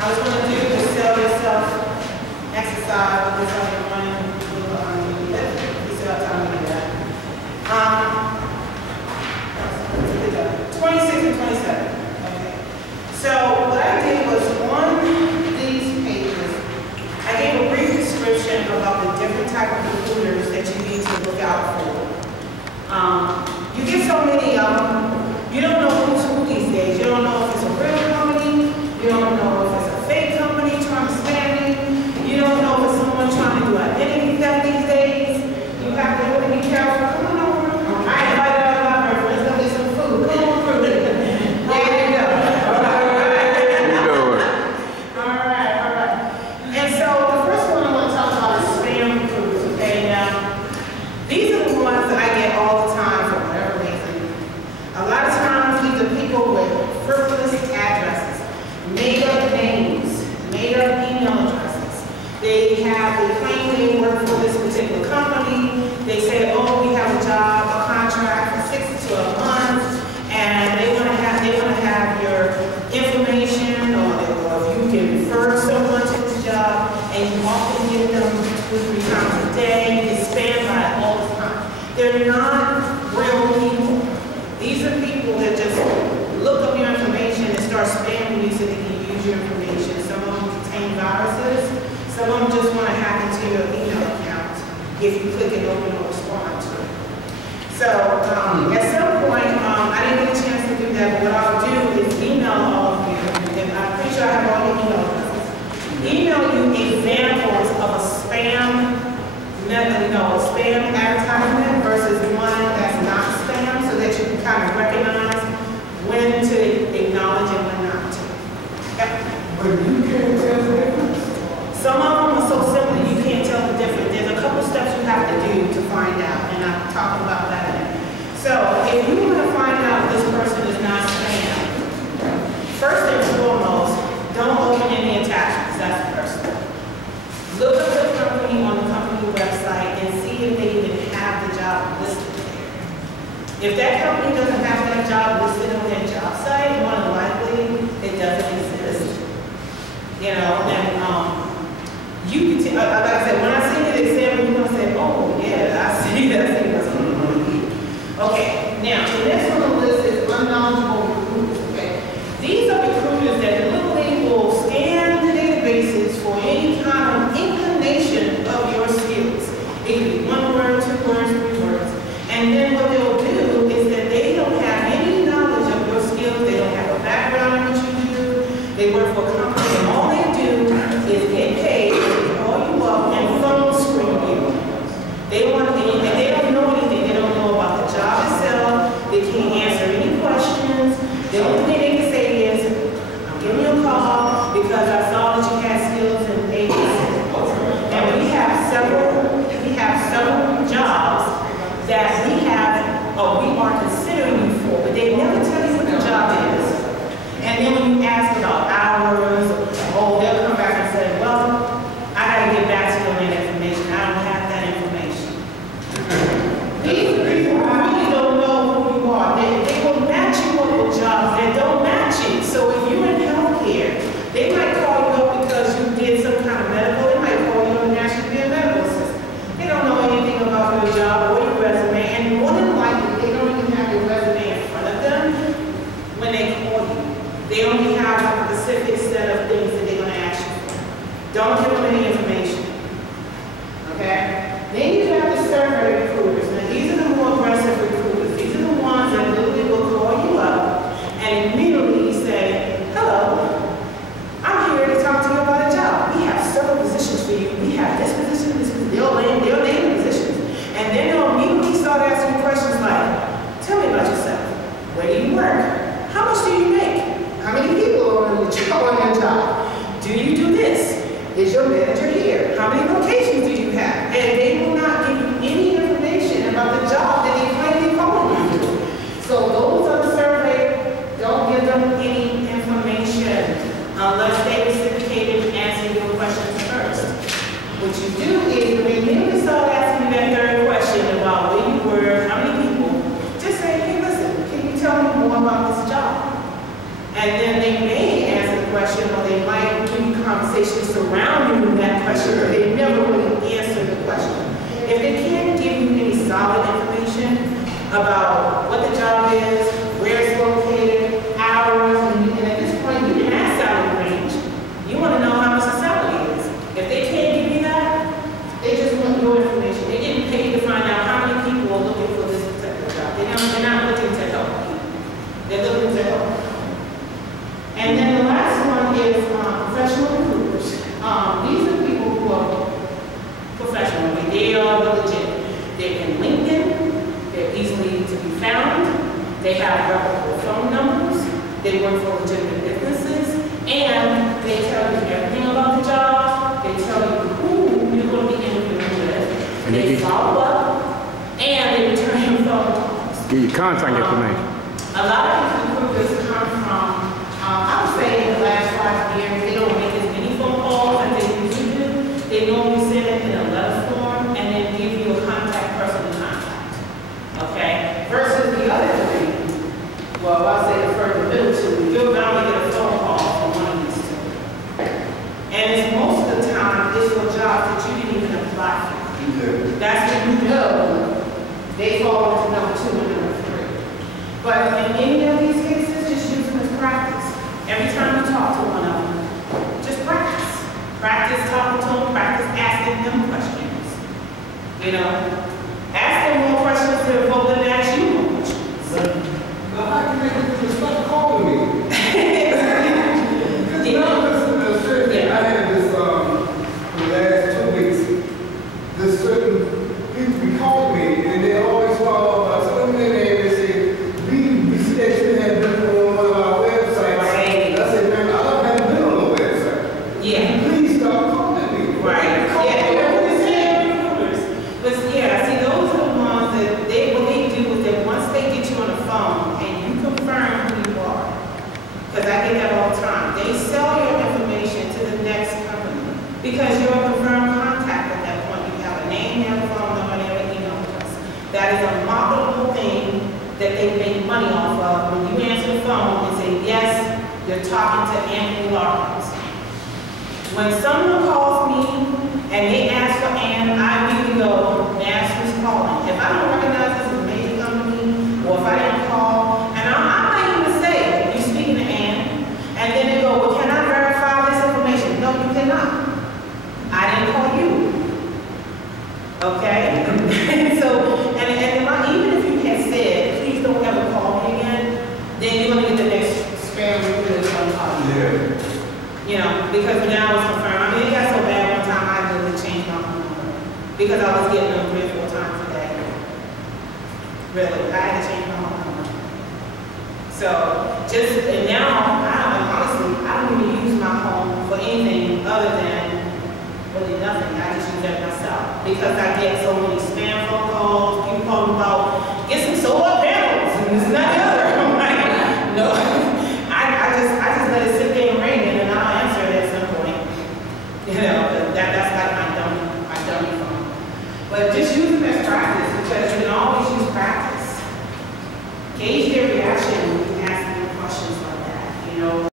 I was going to do the sell yourself exercise. This on your money. You still have time to do that. 26 and 27. Okay. So what I did was on these pages, I gave a brief description about the different type of recruiters that you need to look out for. You get so many of them, you don't know who's who these days. You don't know if it's a real company, you don't know if it's a fake company trying to scam you, you don't know if it's someone trying to do identity theft these days. You have to really be careful. Come on over. I invited all of our friends. Let's go get some food. Come on through. There you go. All right. And so the first one I want to talk about is spam recruiters. Okay, now these are the ones that I get all the time for whatever reason. A lot of times these are people with frivolous addresses, made up names, made up email addresses. They claim they work for this particular company. They say, oh, we have a job, a contract for 6 to 12 months, and they want to have your information, or if you can refer someone to this job, and you often give them 2 or 3 times a day. You get spammed by it all the time. They're not real people. These are people that just look up your information and start spamming you so they can use your information. Some of them contain viruses. Some of them just want to hack into your email account if you click it open or respond to it. So at some point, I didn't get a chance to do that, but what I'll do is email all of you, and I'm pretty sure I have all your email addresses. Email you examples of a spam spam advertisement versus one that's not spam, so that you can kind of recognize when to acknowledge and when not to. Yep. But you can't tell the difference. Some of them are so simple you can't tell the difference. There's a couple steps you have to do to find out, and I'm talking about that. So if you want to find out if this person is not spam, first and foremost, don't open any attachments. That's the first step. Look up the company on the company website and see if they even have the job listed there. If that company doesn't have that job listed on their job site, more than likely it doesn't exist. You know, and you can like I said, when I see the example, you're gonna say, oh yeah, I see that's what's going on. Okay, now the next on the list is unknowledgeable recruiters. Okay, these are recruiters that literally will scan the databases for any kind of inclination of your skills. It can be 1 word, 2 words, 3 words, and then what they'll do is that they don't have any knowledge of your skills. They don't have a background in what you do. They work for a company, and all they do is get paid, call you up, and phone screen you. They don't know anything. They don't know about the job itself. They can't answer any questions. The only thing they can say is, I'm giving you a call because I saw that you had skills in ABC. And we have several jobs that we are considering you for, but they never tell you what the job is. And then when you ask about hours, they'll come back and say, well, I gotta get back to you on that information. I don't have that information. These people really don't know who you are. They will match you up with jobs that don't match you. So if you're in healthcare, they might call you up because you did some kind of medical. They might call you up and ask you to be a medical assistant. They don't know anything about your job or your resume, and more than likely, they don't even have your resume in front of them when they call you. They only have a specific set of things that they're going to ask you for. Don't give them any information. Okay? Then you have the survey recruiters. Now, these are the more aggressive recruiters. These are the ones that literally will call you up and immediately say, hello, I'm here to talk to you about a job. We have several positions for you. We have this position, this position. They'll name the positions. And then they'll immediately start asking questions like, tell me about yourself. Where do you work? How much do you make? How many people are on your job? Do you do this? Is your manager here? How many locations do you have? And they will not give you any information about the job that they claim they're calling you to. So those on the survey, don't give them any information unless they reciprocated and answer your questions first. What you do is when they immediately start asking you that third question about where you were, how many people, just say, hey, listen, can you tell me more about this job? And then they may answer the question, or they might conversation surrounding that question, but they never really answer the question. If they can't give you any solid information about what the job is, where it's located, hours, and at this point you can ask salary range. You want to know how much the salary is. If they can't give you that, they just want your information. They're getting paid to find out how many people are looking for this particular job. They're not looking to help you. They're looking to help. And then the last one is professional recruiters. These are people who are professional. They are legit. They're in LinkedIn. They're easily to be found. They have reputable phone numbers. They work for legitimate businesses. And they tell you everything about the job. They tell you who you're going to be interviewing with. And they follow up. And they return your phone calls. Give you contact information. A lot of recruiters come from, I would say in the last 5 years, they don't make as many phone calls as they usually do. They normally send it in a letter form and then give you a contact person to contact. Okay? Versus the other three, well, I'll say the further middle two, you're bound to get a phone call from one of these two. And it's most of the time, it's for jobs that you didn't even apply for. Yeah. That's when you know they fall into number 2 and number 3. But in any of these cases, just use them as practice. Every time you talk to one of them, just practice. Practice talking to them, practice asking them questions. You know, ask them more questions to evoke them to ask you more questions. Now, how can they stop calling me? You know, I had this, the last 2 weeks, this certain people be calling me, and they always follow up. I said, "Oh, man, they say, we see that you have been on one of our websites." Right. I said, "Man, I haven't been on no website." Yeah. Please stop calling me. Right. Yeah. But yeah, see, those are the ones that what they do is that once they get you on the phone and you confirm who you are, because I get that all the time, they sell your information to the next company because you're a confirmed contact at that point. You have a name, you have a phone number, and an email address. That is a marketable thing that they make money off of when you answer the phone and say, yes, you're talking to Anthony Lawrence. When someone calls me and they ask for Ann, I immediately go and ask who's calling. If I don't recognize this as a major company, or if I didn't call, and I might even say, you speaking to Ann, and then they go, well, can I verify this information? No, you cannot. I didn't call you. Okay? So, even if you had said, please don't ever call me again, then you're going to get the next spam recruiter that's going to call you. Yeah. You know, because now it's confirmed. I mean, it got so bad one time I literally changed my phone number because I was getting them 3 or 4 times a day. Really, I had to change my phone number. So, and now, honestly, I don't even use my phone for anything other than really nothing. I just use that myself because I get so many spam phone calls, people calling about, get some solar panels, and this and that and the other. I'm like, no, I just let it sit there and ring, and then I'll answer it at some point. You know, that's like my dummy phone. But just use them as practice because you can always use practice. Gauge